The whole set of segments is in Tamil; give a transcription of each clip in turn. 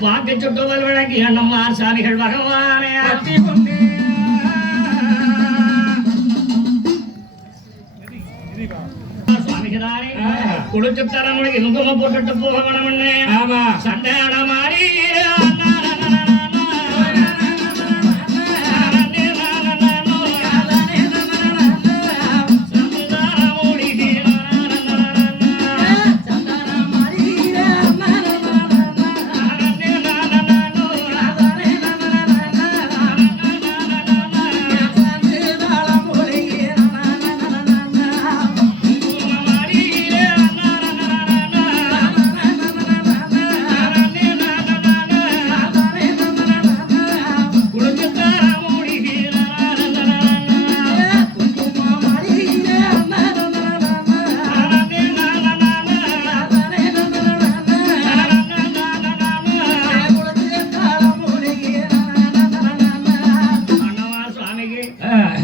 பாக்க சுட்டுதல் விளக்கி அண்ணம்மார் சாமிகள் பகவானே அத்தி கொண்டு சுவாமிகளாரே குளிச்சு தரமுடிக்கு குங்குமம் போட்டுட்டு போக வேணும்னு ஆமா சண்டான மாறி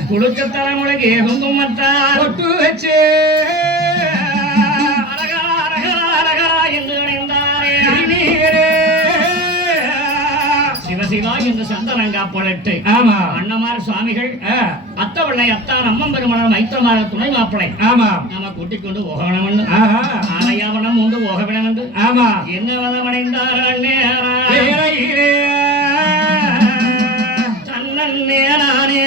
குளிச்ச தலைமுறைக்கு குங்குமத்தால் ஒட்டு வச்சு என்று இணைந்தாரே சிவசிவா என்று சந்தனங்காப்பட்டு ஆமா அண்ணமார் சுவாமிகள் அத்தவள்ளை அத்தான் அம்மன் பெருமணம் மைத்திரமார துணை மாப்பிளை ஆமா நாம கூட்டிக் கொண்டு போகணும் என்று ஆலயாவனம் உண்டு போக வேண்டும் என்று ஆமா என்ன வதம் அடைந்தார் தன்னன் நேரானே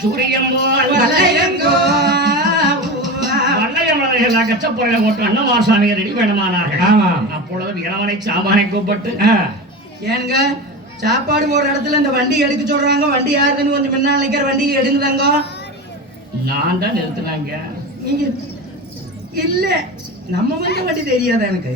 சூரியன் கச்சப்பொருளை போட்டு அண்ணமார் சாமியை ரெடி வேணுமானார்கள் அப்பொழுது இளவனை சாமானை கூப்பிட்டு ஏனுங்க சாப்பாடு போற இடத்துல இந்த வண்டி எடுக்க சொல்றாங்க வண்டி யாருன்னு கொஞ்சம் முன்னாள் நிக்கிற வண்டி எடுங்குதாங்க நான் தான் நிறுத்தினாங்க நீங்க இல்ல நம்ம வந்து வண்டி தெரியாத எனக்கு